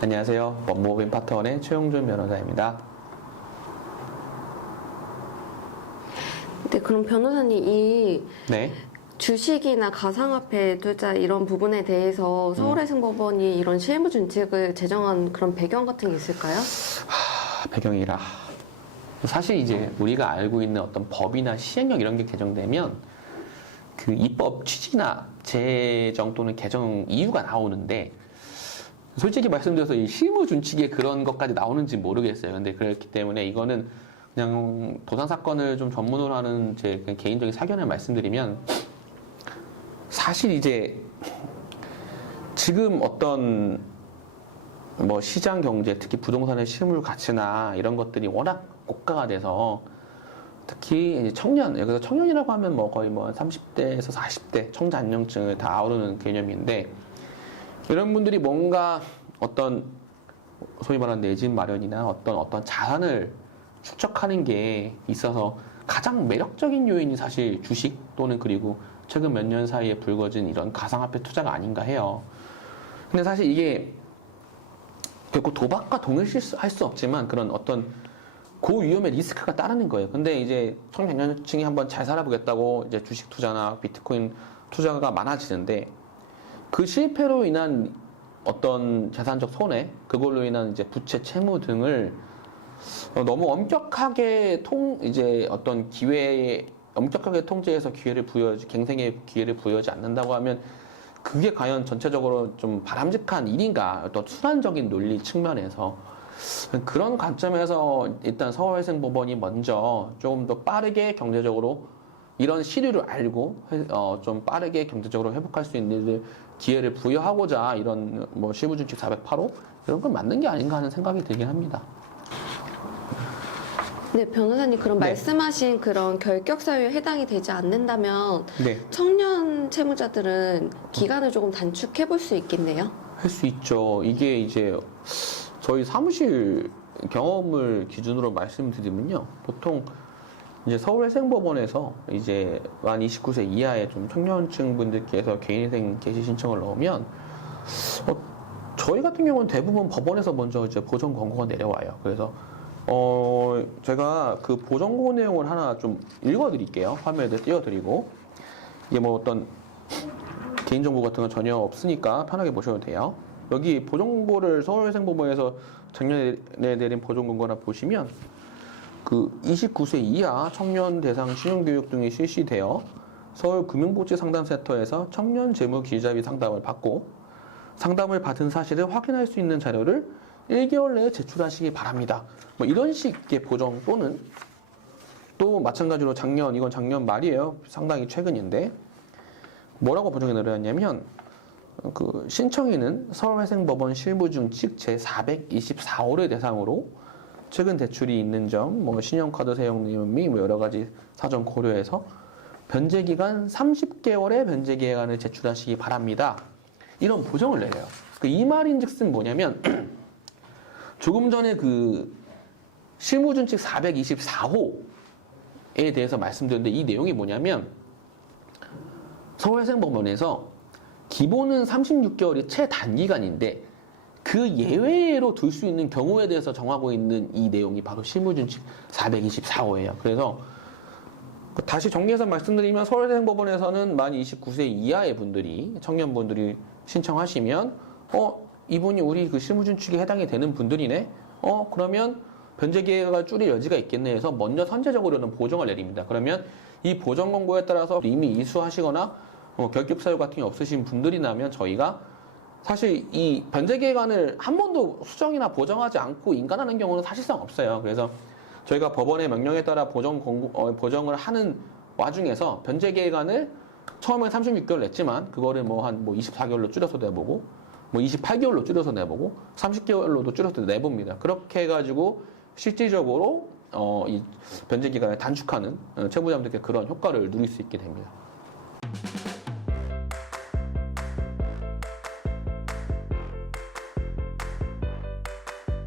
안녕하세요. 법무법인 파트원의 최용준 변호사입니다. 네, 그럼 변호사님 이 네. 주식이나 가상화폐 투자 이런 부분에 대해서 서울해상법원이 이런 실무준칙을 제정한 그런 배경 같은 게 있을까요? 배경이라. 사실 이제 우리가 알고 있는 어떤 법이나 시행령 이런 게 개정되면 그 입법 취지나 제정 또는 개정 이유가 나오는데 솔직히 말씀드려서 이 실무준칙에 그런 것까지 나오는지 모르겠어요. 근데 그렇기 때문에 이거는 그냥 도산 사건을 좀 전문으로 하는 제 그냥 개인적인 사견을 말씀드리면 사실 이제 지금 어떤 뭐 시장 경제, 특히 부동산의 실물 가치나 이런 것들이 워낙 고가가 돼서 특히 청년, 여기서 청년이라고 하면 뭐 거의 뭐 30대에서 40대 청장년층을 다 아우르는 개념인데 이런 분들이 뭔가 어떤 소위 말하는 내 집 마련이나 어떤 자산을 축적하는 게 있어서 가장 매력적인 요인이 사실 주식 또는 그리고 최근 몇 년 사이에 불거진 이런 가상화폐 투자가 아닌가 해요. 근데 사실 이게 결코 도박과 동일시할 수 없지만 그런 어떤 고위험의 리스크가 따르는 거예요. 근데 이제 청년층이 한번 잘 살아보겠다고 이제 주식 투자나 비트코인 투자가 많아지는데 그 실패로 인한 어떤 재산적 손해, 그걸로 인한 이제 부채, 채무 등을 너무 엄격하게 이제 어떤 기회에 엄격하게 통제해서 갱생의 기회를 부여하지 않는다고 하면 그게 과연 전체적으로 좀 바람직한 일인가? 어떤 순환적인 논리 측면에서 그런 관점에서 일단 서울해상법원이 먼저 조금 더 빠르게 경제적으로 이런 시류를 알고 좀 빠르게 경제적으로 회복할 수 있는 기회를 부여하고자 이런 뭐 실무준칙 408호 이런 걸 만든 게 아닌가 하는 생각이 들긴 합니다. 네, 변호사님 그럼 네. 말씀하신 그런 결격 사유에 해당이 되지 않는다면 네. 청년 채무자들은 기간을 조금 단축해 볼 수 있겠네요. 할 수 있죠. 이게 이제 저희 사무실 경험을 기준으로 말씀드리면요. 보통 이제 서울해상법원에서 이제 만 29세 이하의 좀 청년층 분들께서 개인회생 개시 신청을 넣으면 저희 같은 경우는 대부분 법원에서 먼저 이제 보전 권고가 내려와요. 그래서 제가 그 보전 권고 내용을 하나 좀 읽어드릴게요. 화면에 띄워드리고 이게 뭐 어떤 개인정보 같은 건 전혀 없으니까 편하게 보셔도 돼요. 여기 보전 권고를 서울해상법원에서 작년에 내린 보전 권고나 보시면 그 29세 이하 청년 대상 신용교육 등이 실시되어 서울금융복지상담센터에서 청년 재무 기자비 상담을 받고 상담을 받은 사실을 확인할 수 있는 자료를 1개월 내에 제출하시기 바랍니다. 뭐 이런 식의 보정 또는 또 마찬가지로 이건 작년 말이에요. 상당히 최근인데 뭐라고 보정해 내렸냐면 그 신청인은 서울해상법원 실무준칙 제424호를 대상으로 최근 대출이 있는 점, 뭐 신용카드 사용 내용 및 뭐 여러 가지 사정 고려해서 변제기간 30개월의 변제기간을 제출하시기 바랍니다. 이런 보정을 내려요. 이 말인즉슨 뭐냐면 조금 전에 그 실무준칙 424호에 대해서 말씀드렸는데 이 내용이 뭐냐면 서울해상법원에서 기본은 36개월이 최단기간인데 그 예외로 둘 수 있는 경우에 대해서 정하고 있는 이 내용이 바로 실무준칙 424호예요. 그래서 다시 정리해서 말씀드리면 서울해상법원에서는 만 29세 이하의 분들이 청년분들이 신청하시면 이분이 우리 그 실무준칙에 해당이 되는 분들이네. 그러면 변제기회가 줄일 여지가 있겠네 해서 먼저 선제적으로는 보정을 내립니다. 그러면 이 보정 권고에 따라서 이미 이수하시거나 결격 사유 같은 게 없으신 분들이라면 저희가 사실 이 변제기간을 한 번도 수정이나 보정하지 않고 인가하는 경우는 사실상 없어요. 그래서 저희가 법원의 명령에 따라 보정을 하는 와중에서 변제기간을 처음에 36개월 냈지만 그거를 뭐 한 24개월로 줄여서 내보고 뭐 28개월로 줄여서 내보고 30개월로도 줄여서 내봅니다. 그렇게 해가지고 실질적으로 이 변제기간을 단축하는 채무자분들께 그런 효과를 누릴 수 있게 됩니다.